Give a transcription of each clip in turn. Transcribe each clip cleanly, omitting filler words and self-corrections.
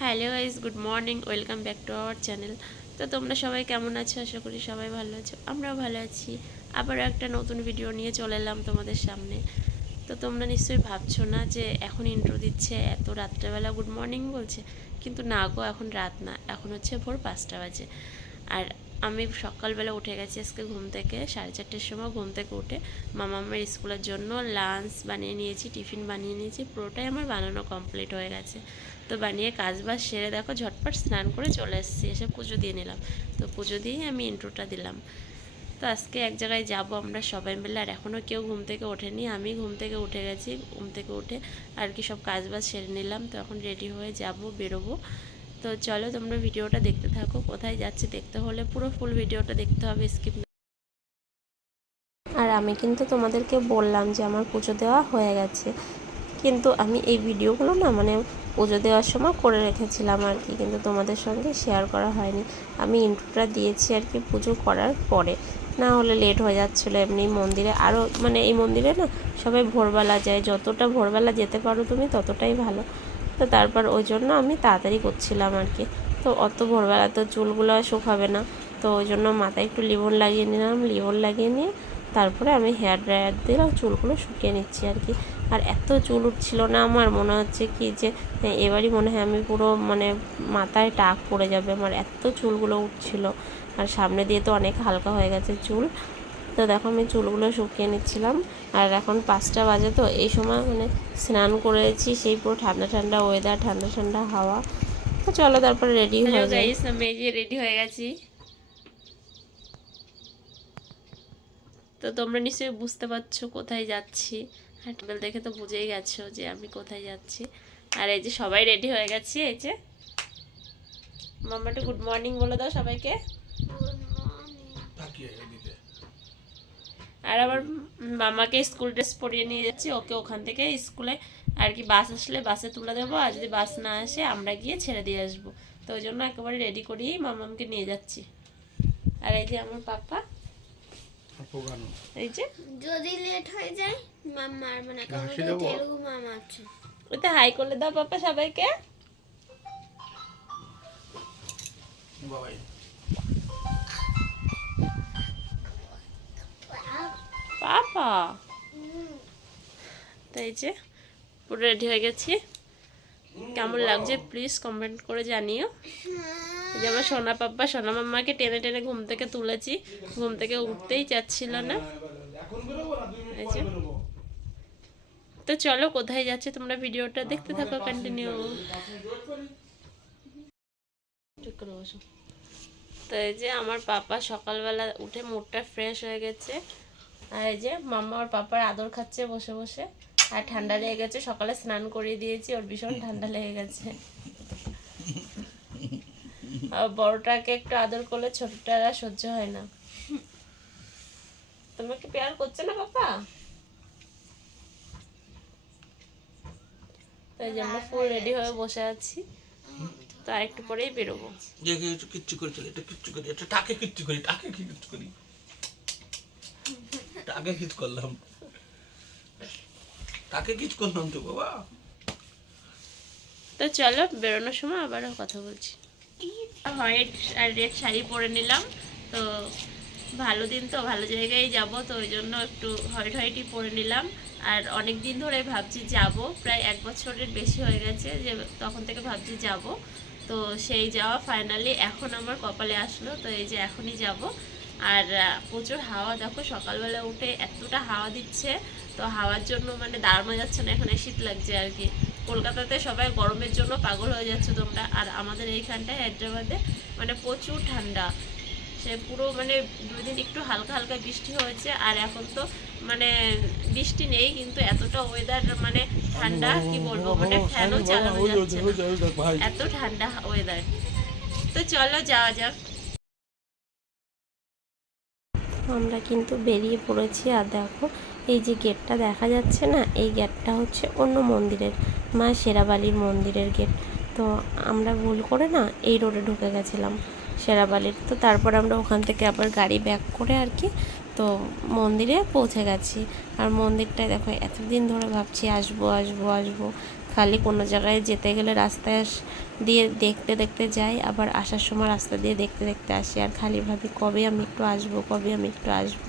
Hello guys, good morning, welcome back to our channel. তো তোমরা সবাই কেমন আছো? আশা করি সবাই ভালো আছো, আমরাও ভালো আছি। আবার একটা নতুন ভিডিও নিয়ে চলে এলাম তোমাদের সামনে। তো তোমরা নিশ্চয়ই ভাবছো না যে এখন ইন্ট্রো দিচ্ছে, এত রাত্রেবেলা গুড মর্নিং বলছে, কিন্তু না গো, এখন রাত না, এখন হচ্ছে ভোর 5টা বাজে। আর আমি সকালবেলা উঠে গেছি আজকে ঘুম থেকে, 4:30টার সময় ঘুম থেকে উঠে মামামের স্কুলের জন্য লাঞ্চ বানিয়ে নিয়েছি, টিফিন বানিয়ে নিয়েছি, পুরোটাই আমার বানানো কমপ্লিট হয়ে গেছে। তো বানিয়ে কাজ বাজ সেরে দেখো ঝটপট স্নান করে চলে এসেছি, এসে পুজো দিয়ে নিলাম। তো পুজো দিয়েই আমি ইন্ট্রোটা দিলাম। তো আজকে এক জায়গায় যাব আমরা সবাই মিলে, আর এখনও কেউ ঘুম থেকে ওঠেনি, আমি ঘুম থেকে উঠে গেছি। ঘুম থেকে উঠে আর কি সব কাজ বাজ সেরে নিলাম। তো এখন রেডি হয়ে যাব, বেরোবো। তো চলো তোমরা ভিডিওটা দেখতে থাকো, কোথায় যাচ্ছি দেখতে হলে পুরো ফুল ভিডিওটা দেখতে হবে, স্কিপ। আর আমি কিন্তু তোমাদেরকে বললাম যে আমার পুজো দেওয়া হয়ে গেছে, কিন্তু আমি এই ভিডিওগুলো না পুজো দেওয়ার সময় করে রেখেছিলাম আর কি, কিন্তু তোমাদের সঙ্গে শেয়ার করা হয়নি। আমি ইন্ট্রোটা দিয়েছি আর কি পুজো করার পরে, না হলে লেট হয়ে যাচ্ছিলো। এমনি মন্দিরে আরও এই মন্দিরে না সবাই ভোরবেলা যায়, যতটা ভোরবেলা যেতে পারো তুমি ততটাই ভালো। তো তারপর ওই জন্য আমি তাড়াতাড়ি করছিলাম আর কি। তো অত ভোরবেলা তো চুলগুলো শুকাবে না, তো ওই জন্য মাথায় একটু লিবন লাগিয়ে নিলাম। লিবন লাগিয়ে নিয়ে তারপরে আমি হেয়ার ড্রায়ার দিলাম, চুলগুলো শুকিয়ে নিচ্ছি আর কি। আর এত চুল উঠছিল না, আমার মনে হচ্ছে কি যে এবারই মনে হয় আমি পুরো মাথায় টাক পড়ে যাবে, আমার এত চুলগুলো উঠছিল। আর সামনে দিয়ে তো অনেক হালকা হয়ে গেছে চুল। তো দেখো আমি চুলগুলো শুকিয়ে নিচ্ছিলাম। আর এখন 5টা বাজে, তো এই সময় স্নান করেছি, সেই পুরো ঠান্ডা ঠান্ডা ওয়েদার, ঠান্ডা ঠান্ডা হাওয়া। তো চলো তারপরে রেডি হয়ে যাই। আমি এই যে রেডি হয়ে গেছি। তো তোমরা নিশ্চয়ই বুঝতে পারছো কোথায় যাচ্ছি, হ্যান্ডেল দেখে তো বুঝেই গেছো যে আমি কোথায় যাচ্ছি। আর এই যে সবাই রেডি হয়ে গেছি, এই যে মাম্মা একটু গুড মর্নিং বলে দাও সবাইকে। আর আবার মামাকে স্কুল ড্রেস পরিয়ে নিয়ে যাচ্ছি, ওকে ওখান থেকে স্কুলে আর কি বাস আসলে বাসে তুলে দেবো, আর যদি বাস না আসে আমরা গিয়ে ছেড়ে দিয়ে আসবো। তো ওই জন্য একেবারে রেডি করিয়েই মামামকে নিয়ে যাচ্ছি। আর এই যে আমার পাপা, এই যে যদি লেট হয়ে যায় মাম্মার তেলুগু মামা আছে, ওতে হাই করলে দাও পাপা সবাইকে। পাপা তো এই যে পুরো রেডি হয়ে গেছি, কেমন লাগছে প্লিজ কমেন্ট করে জানিও। যে আমার সোনা পাপ্পা সোনা মাম্মাকে টেনে টেনে ঘুম থেকে তুলেছি, ঘুম থেকে উঠতেই চাচ্ছিল না। এই যে তো চলো কোথায় যাচ্ছে তোমরা ভিডিওটা দেখতে থাকো, কন্টিনিউ। তো এই যে আমার পাপা সকালবেলা উঠে মুডটা ফ্রেশ হয়ে গেছে, আর এই যে মাম্মা আর পাপার আদর খাচ্ছে বসে বসে। আর ঠান্ডা লেগে গেছে, সকালে স্নান করিয়ে দিয়েছি, ওর ভীষণ ঠান্ডা লেগে গেছে। আর বড়টাকে একটু আদর করলে ছোটটা আর সহ্য হয় না। তোমাকে পেয়ার করছে না পাপা? তাই যে আমরা ফুল রেডি হয়ে বসে আছি, তো আরেকটু পরেই বেরোবো। কিচ্ছু করে চলে, এটা কিচ্ছু করি, এটা টাকে কিচ্ছু করি, টাকে কিচ্ছু করি, টাকে কিছু করলাম, টাকে কিছু করলাম তো বাবা। তো চলো বেরোনোর সময় আবারও কথা বলছি। হোয়াইট আর রেড শাড়ি পরে নিলাম, তো ভালো দিন তো ভালো জায়গায় যাব, তো ওই জন্য একটু হোয়াইট হোয়াইটই পরে নিলাম। আর অনেক দিন ধরে ভাবছি যাব, প্রায় 1 বছরের বেশি হয়ে গেছে যে তখন থেকে ভাবছি যাব। তো সেই যাওয়া ফাইনালি এখন আমার কপালে আসলো, তো এই যে এখনই যাব। আর প্রচুর হাওয়া, দেখো সকালবেলা উঠে এতটা হাওয়া দিচ্ছে, তো হাওয়ার জন্য দাঁড়ানো যাচ্ছে না, এখানে শীত লাগছে আর কি। কলকাতাতে সবাই গরমের জন্য পাগল হয়ে যাচ্ছে তোমরা, আর আমাদের এইখানটায় হায়দ্রাবাদে প্রচুর ঠান্ডা। সে পুরো 2 দিন একটু হালকা হালকা বৃষ্টি হয়েছে, আর এখন তো বৃষ্টি নেই, কিন্তু এতটা ওয়েদার ঠান্ডা, কি বলবো, ফ্যানও চালানো যাচ্ছে না, এত ঠান্ডা ওয়েদার। তো চলো যাওয়া যাক। আমরা কিন্তু বেরিয়ে পড়েছি, আর দেখো এই যে গেটটা দেখা যাচ্ছে না, এই গেটটা হচ্ছে অন্য মন্দিরের, মা শেরাবালির মন্দিরের গেট। তো আমরা ভুল করে না এই রোডে ঢুকে গেছিলাম শেরাবালির। তো তারপর আমরা ওখান থেকে আবার গাড়ি ব্যাক করে আর কি তো মন্দিরে পৌঁছে গেছি। আর মন্দিরটায় দেখো এতদিন ধরে ভাবছি আসবো আসবো আসবো, খালি কোনো জায়গায় যেতে গেলে রাস্তায় দিয়ে দেখতে দেখতে যাই, আবার আসার সময় রাস্তা দিয়ে দেখতে দেখতে আসি, আর খালি ভাবি কবে আমি একটু আসবো, কবে আমি একটু আসবো।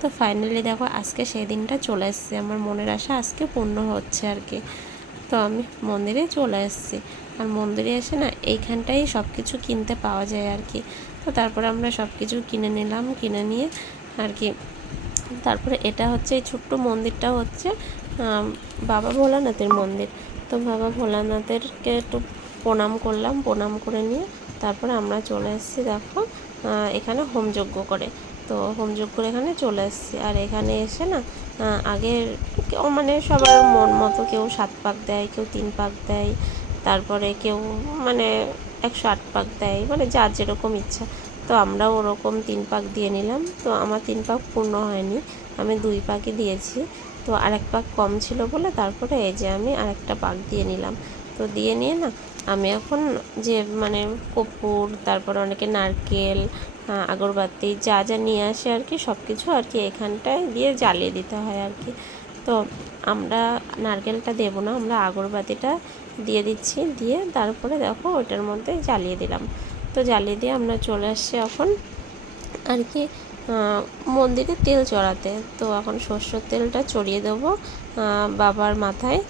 তো ফাইনালি দেখো আজকে সেই দিনটা চলে এসছে, আমার মনের আশা আজকে পূর্ণ হচ্ছে আর কি। তো আমি মন্দিরে চলে এসেছি, আর মন্দিরে এসে না এইখানটাই সব কিছু কিনতে পাওয়া যায় আর কি। তো তারপরে আমরা সব কিছু কিনে নিলাম, কিনে নিয়ে আর কি তারপরে এটা হচ্ছে এই ছোট্ট মন্দিরটা হচ্ছে বাবা ভোলানাথের মন্দির। তো বাবা ভোলানাথেরকে একটু প্রণাম করলাম, প্রণাম করে নিয়ে তারপরে আমরা চলে এসেছি দেখো এখানে হোমযজ্ঞ করে। তো হোমযজ্ঞ করে এখানে চলে এসেছি, আর এখানে এসে না আগের মানে সবার মন মতো কেউ 7 পাক দেয়, কেউ 3 পাক দেয়, তারপরে কেউ মানে 108 পাক দেয়, মানে যার যেরকম ইচ্ছা। তো আমরাও ওরকম 3 পাক দিয়ে নিলাম। তো আমার 3 পাক পূর্ণ হয়নি, আমি 2 পাকই দিয়েছি। তো আরেক পাক কম ছিল বলে তারপরে এই যে আমি আরেকটা পাক দিয়ে নিলাম। তো দিয়ে নিয়ে না আমি এখন যে মানে কর্পূর, তারপরে অনেকে নারকেল, আগরবাতি যা যা নিয়ে আসে আর কি সব কিছু আর কি এখানটায় দিয়ে জ্বালিয়ে দিতে হয় আর কি। তো আমরা নারকেলটা দেবো না, আমরা আগরবাতিটা দিয়ে দিচ্ছি, দিয়ে তারপরে দেখো ওটার মধ্যে জ্বালিয়ে দিলাম। তো জ্বালিয়ে দিয়ে আমরা চলে আসছি এখন আর কি মন্দিরে তেল চড়াতে। তো এখন সরষের তেলটা চড়িয়ে দেবো বাবার মাথায়।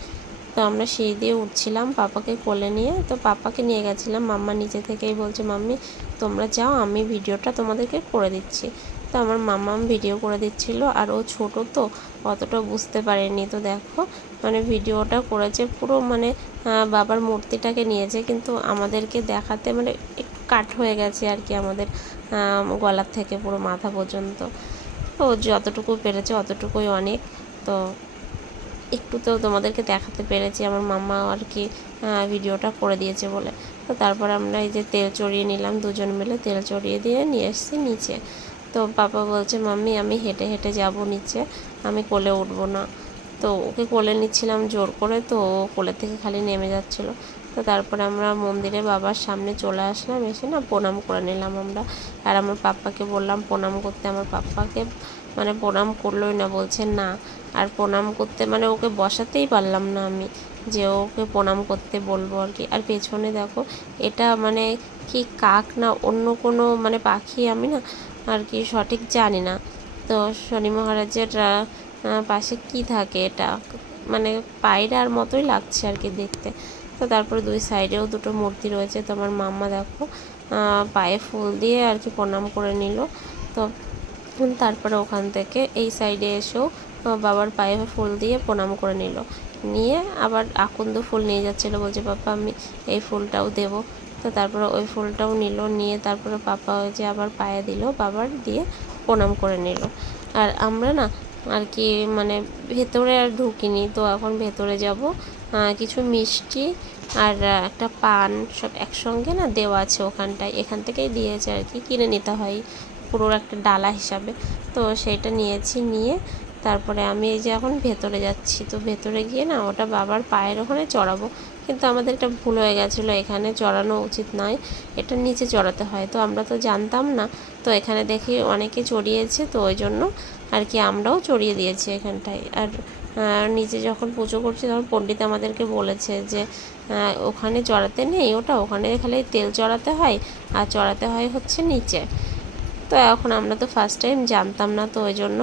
তো আমরা সিঁড়ি দিয়ে উঠছিলাম পাপাকে কোলে নিয়ে, তো পাপাকে নিয়ে গেছিলাম, মাম্মা নিচে থেকেই বলছে মাম্মি তোমরা যাও, আমি ভিডিওটা তোমাদেরকে করে দিচ্ছি। তো আমার মাম্মাম ভিডিও করে দিচ্ছিল, আর ও ছোটো তো অতটা বুঝতে পারেনি। তো দেখো মানে ভিডিওটা করেছে পুরো মানে বাবার মূর্তিটাকে নিয়েছে, কিন্তু আমাদেরকে দেখাতে মানে একটু কাট হয়ে গেছে আর কি আমাদের গলার থেকে পুরো মাথা পর্যন্ত। তো যতটুকু পেরেছে অতটুকুই অনেক। তো একটু তো তোমাদেরকে দেখাতে পেরেছি, আমার মাম্মা আর কি ভিডিওটা করে দিয়েছে বলে। তো তারপর আমরা এই যে তেল চড়িয়ে নিলাম, দুজন মিলে তেল চড়িয়ে দিয়ে নিয়ে এসেছি নিচে। তো পাপা বলছে মাম্মি আমি হেঁটে হেঁটে যাব নিচে, আমি কোলে উঠবো না। তো ওকে কোলে নিচ্ছিলাম জোর করে, তো ও কোলে থেকে খালি নেমে যাচ্ছিলো। তো তারপরে আমরা মন্দিরে বাবার সামনে চলে আসলাম, এসে না প্রণাম করে নিলাম আমরা। আর আমার পাপ্পাকে বললাম প্রণাম করতে, আমার পাপ্পাকে মানে প্রণাম করলোই না, বলছে না। আর প্রণাম করতে মানে ওকে বসাতেই পারলাম না আমি, যে ওকে প্রণাম করতে বলবো আর কি। আর পেছনে দেখো এটা মানে কি কাক না অন্য কোনো মানে পাখি আমি না আর কি সঠিক জানি না। তো শনি মহারাজের পাশে কি থাকে এটা, মানে পায়রার মতোই লাগছে আর কি দেখতে। তো তারপরে 2 সাইডেও 2টো মূর্তি রয়েছে। তো আমার মাম্মা দেখো পায়ে ফুল দিয়ে আর কি প্রণাম করে নিল। তো তারপরে ওখান থেকে এই সাইডে এসেও বাবার পায়ে ফুল দিয়ে প্রণাম করে নিল, নিয়ে আবার আকন্দ ফুল নিয়ে যাচ্ছিলো, বলছে পাপা আমি এই ফুলটাও দেবো। তো তারপরে ওই ফুলটাও নিল, নিয়ে তারপরে পাপা ওই যে আবার পায়ে দিল বাবার, দিয়ে প্রণাম করে নিল। আর আমরা না আর কি মানে ভেতরে আর ঢুকিনি, তো এখন ভেতরে যাব। কিছু মিষ্টি আর একটা পান সব একসঙ্গে না দেওয়া আছে ওখানটায়, এখান থেকেই দিয়েছে আর কি, কিনে নিতে হয় পুরো একটা ডালা হিসাবে। তো সেইটা নিয়েছি, নিয়ে তারপরে আমি এই যে এখন ভেতরে যাচ্ছি। তো ভেতরে গিয়ে না ওটা বাবার পায়ের ওখানে চড়াবো, কিন্তু আমাদের এটা ভুল হয়ে গেছিলো, এখানে চড়ানো উচিত নয়, এটা নিচে চড়াতে হয়। তো আমরা তো জানতাম না, তো এখানে দেখি অনেকে চড়িয়েছে, তো ওই জন্য আর কি আমরাও চড়িয়ে দিয়েছি এখানটায়। আর নিচে যখন পুজো করছি তখন পণ্ডিত আমাদেরকে বলেছে যে ওখানে চড়াতে নেই, ওটা ওখানে খালি তেল চড়াতে হয়, আর চড়াতে হয় হচ্ছে নিচে। তো এখন আমরা তো ফার্স্ট টাইম জানতাম না, তো ওই জন্য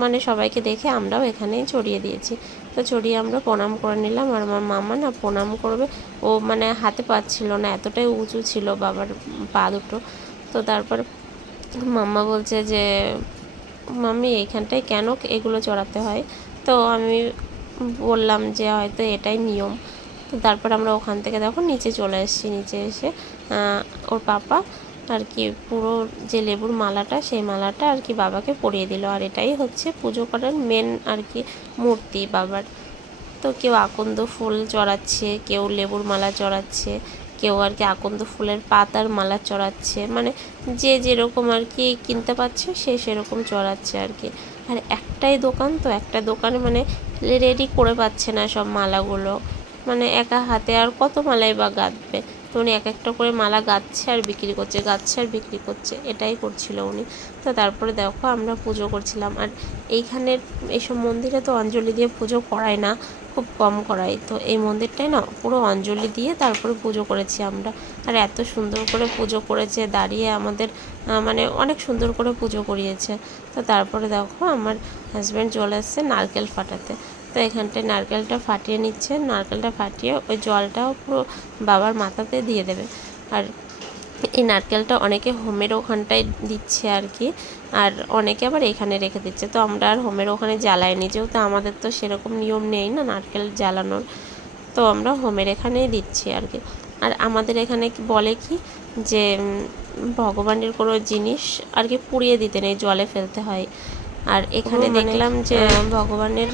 মানে সবাইকে দেখে আমরাও এখানেই চড়িয়ে দিয়েছি। তো চড়িয়ে আমরা প্রণাম করে নিলাম। আর আমার মামা না প্রণাম করবে, ও মানে হাতে পাচ্ছিল না, এতটাই উঁচু ছিল বাবার পা দুটো। তো তারপর মাম্মা বলছে যে মাম্মি এইখানটায় কেন এগুলো চড়াতে হয়। তো আমি বললাম যে হয়তো এটাই নিয়ম। তো তারপর আমরা ওখান থেকে দেখো নিচে চলে এসেছি, নিচে এসে ওর পাপা আর কি পুরো যে লেবুর মালাটা, সেই মালাটা আর কি বাবাকে পরিয়ে দিল। আর এটাই হচ্ছে পুজো করার মেন আর কি মূর্তি বাবার। তো কেউ আকন্দ ফুল চড়াচ্ছে, কেউ লেবুর মালা চড়াচ্ছে, কেউ আর কি আকন্দ ফুলের পাতার মালা চড়াচ্ছে, মানে যে যেরকম আর কি কিনতে পারছে সে সেরকম চড়াচ্ছে আর কি। আর একটাই দোকান, তো একটা দোকানে মানে রেডি করে পাচ্ছে না সব মালাগুলো, মানে একা হাতে আর কত মালাই বা গাঁথবে। তো উনি এক একটা করে মালা গাচ্ছে আর বিক্রি করছে, গাচ্ছে আর বিক্রি করছে, এটাই করছিল উনি। তো তারপরে দেখো আমরা পুজো করছিলাম। আর এইখানের এইসব মন্দিরে তো অঞ্জলি দিয়ে পুজো করায় না, খুব কম করায়। তো এই মন্দিরটাই না পুরো অঞ্জলি দিয়ে তারপরে পুজো করেছি আমরা। আর এত সুন্দর করে পুজো করেছে, দাঁড়িয়ে আমাদের মানে অনেক সুন্দর করে পুজো করিয়েছে। তো তারপরে দেখো আমার হাজব্যান্ড চলে এসছে নারকেল ফাটাতে। তো এখানটায় নারকেলটা ফাটিয়ে নিচ্ছে, নারকেলটা ফাটিয়ে ওই জলটাও পুরো বাবার মাথাতে দিয়ে দেবে। আর এই নারকেলটা অনেকে হোমের ওখানটায় দিচ্ছে আর কি, আর অনেকে আবার এখানে রেখে দিচ্ছে। তো আমরা আর হোমের ওখানে জ্বালাইনি, যেহেতু আমাদের তো সেরকম নিয়ম নেই না নারকেল জ্বালানোর, তো আমরা হোমের এখানেই দিচ্ছি আর কি। আর আমাদের এখানে বলে কি যে ভগবানের কোনো জিনিস আর কি পুড়িয়ে দিতে নেই, জলে ফেলতে হয়। আর এখানে দেখলাম যে ভগবানের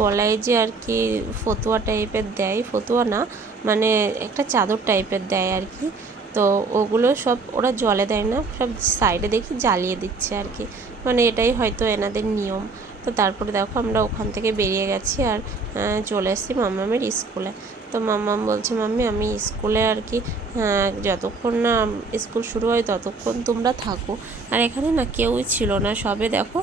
গলায় যে আর কি ফতুয়া টাইপের দেয়, ফতুয়া না মানে একটা চাদর টাইপের দেয় আর কি। তো ওগুলো সব ওরা জলে দেয় না, সব সাইডে দেখি জ্বালিয়ে দিচ্ছে আর কি, মানে এটাই হয়তো এনাদের নিয়ম। তো তারপরে দেখো আমরা ওখান থেকে বেরিয়ে গেছি আর চলে এসেছি মাম্মামের স্কুলে। তো মাম্মাম বলছে মাম্মি আমি স্কুলে আর কি যতক্ষণ না স্কুল শুরু হয় ততক্ষণ তোমরা থাকো। আর এখানে না কেউই ছিল না, সবে দেখো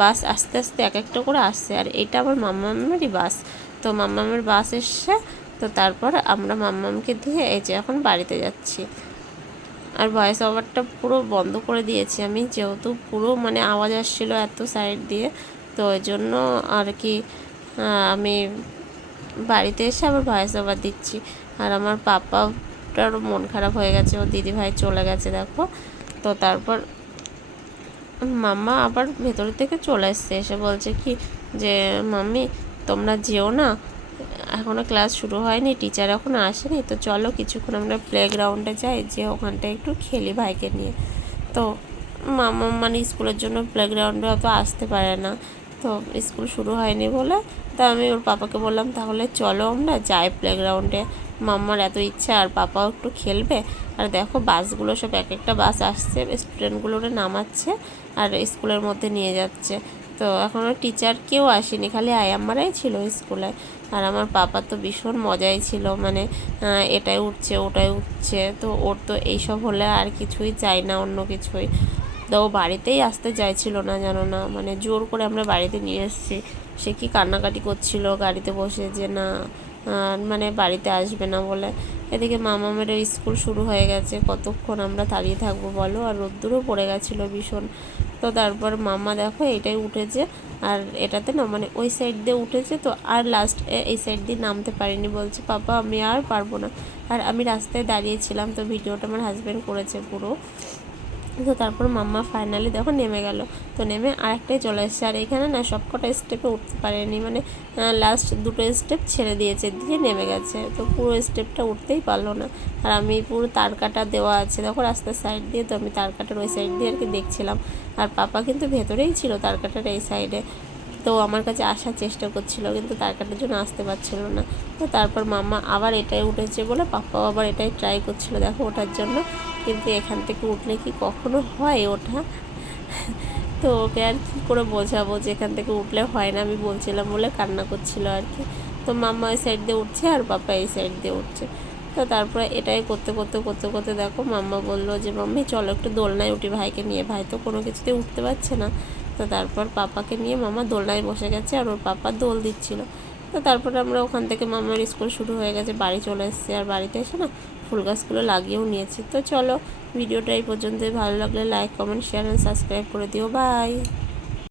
বাস আস্তে আস্তে এক একটা করে আসছে। আর এটা আমার মাম্মামেরই বাস। তো মাম্মামের বাস এসছে, তো তারপর আমরা মাম্মামকে দিয়ে এই যে এখন বাড়িতে যাচ্ছি। আর ভয়েস ওভারটা পুরো বন্ধ করে দিয়েছি আমি, যেহেতু পুরো মানে আওয়াজ আসছিলো এত সাইড দিয়ে, তো ওই জন্য আর কি আমি বাড়িতে এসে আবার ভয়েস ওভার দিচ্ছি। আর আমার পাপাটারও মন খারাপ হয়ে গেছে, ও দিদিভাই চলে গেছে দেখো। তো তারপর মাম্মা আবার ভেতর থেকে চলে এসছে, এসে বলছে কি যে মাম্মি তোমরা যেও না, এখনও ক্লাস শুরু হয়নি, টিচার এখনও আসেনি, তো চলো কিছুক্ষণ আমরা প্লেগ্রাউন্ডে যাই, যে ওখানটায় একটু খেলি ভাইকে নিয়ে। তো মাম্মা মানে স্কুলের জন্য প্লেগ্রাউন্ডে অত আসতে পারে না, তো স্কুল শুরু হয়নি বলে। তা আমি ওর পাপাকে বললাম তাহলে চলো আমরা যাই প্লেগ্রাউন্ডে, মাম্মার এত ইচ্ছা আর পাপাও একটু খেলবে। আর দেখো বাসগুলো সব এক একটা বাস আসছে, স্টুডেন্টগুলোরে নামাচ্ছে আর স্কুলের মধ্যে নিয়ে যাচ্ছে। তো এখনও টিচার কেউ আসেনি, খালি আয়াম্মারাই ছিল স্কুলে। আর আমার পাপা তো ভীষণ মজাই ছিল, মানে এটাই উঠছে ওটাই উঠছে। তো ওর তো এইসব হলে আর কিছুই চাই না, অন্য কিছুই। তো ও বাড়িতেই আসতে চাইছিল না, জানো না, মানে জোর করে আমরা বাড়িতে নিয়ে এসেছি। সে কি কান্নাকাটি করছিল গাড়িতে বসে যে না মানে বাড়িতে আসবে না বলে। এদিকে মামামের স্কুল শুরু হয়ে গেছে, কতক্ষণ আমরা দাঁড়িয়ে থাকবো বলো, আর রোদ্দুরও পড়ে গেছিলো ভীষণ। তো তারপর মাম্মা দেখো এটাই উঠেছে, আর এটাতে না মানে ওই সাইড দিয়ে উঠেছে, তো আর লাস্ট এই সাইড দিয়ে নামতে পারিনি, বলছে পাপা আমি আর পারবো না। আর আমি রাস্তায় দাঁড়িয়েছিলাম, তো ভিডিওটা আমার হাজব্যান্ড করেছে পুরো। তো তারপর মাম্মা ফাইনালি দেখো নেমে গেল, তো নেমে আরেকটাই চলে এসেছে। আর এখানে না সব কটা স্টেপে উঠতে পারেনি, মানে লাস্ট দুটো স্টেপ ছেড়ে দিয়েছে, দিয়ে নেমে গেছে, তো পুরো স্টেপটা উঠতেই পারলো না। আর আমি পুরো তার কাটা দেওয়া আছে দেখো রাস্তার সাইড দিয়ে, তো আমি তার কাটার ওই সাইড দিয়ে আর কি দেখছিলাম। আর পাপা কিন্তু ভেতরেই ছিল তার কাটার এই সাইডে, তো আমার কাছে আসার চেষ্টা করছিল, কিন্তু তার কাটার জন্য আসতে পারছিল না। তো তারপর মাম্মা আবার এটাই উঠেছে বলে পাপাও আবার এটাই ট্রাই করছিল দেখো ওঠার জন্য, কিন্তু এখান থেকে উঠলে কি কখনো হয় ওঠা? তো ওকে আর কী করে বোঝাবো যে এখান থেকে উঠলে হয় না, আমি বলছিলাম বলে কান্না করছিল আর কি। তো মাম্মা ওই সাইড দিয়ে উঠছে আর পাপা এই সাইড দিয়ে উঠছে। তো তারপরে এটাই করতে করতে করতে করতে দেখো মাম্মা বললো যে মাম্মি চলো একটু দোলনায় উঠি ভাইকে নিয়ে, ভাই তো কোনো কিছুতেই উঠতে পারছে না। তো তারপর পাপাকে নিয়ে মামা দোলনায় বসে গেছে, আর ওর পাপা দোল দিচ্ছিল। তো তারপরে আমরা ওখান থেকে মামার স্কুল শুরু হয়ে গেছে, বাড়ি চলে এসেছি। আর বাড়িতে এসে না ফুল গাছগুলো লাগিয়েও নিয়েছি। তো চলো ভিডিওটা এই পর্যন্তই, ভালো লাগলে like comment share and subscribe করে দিও, বাই।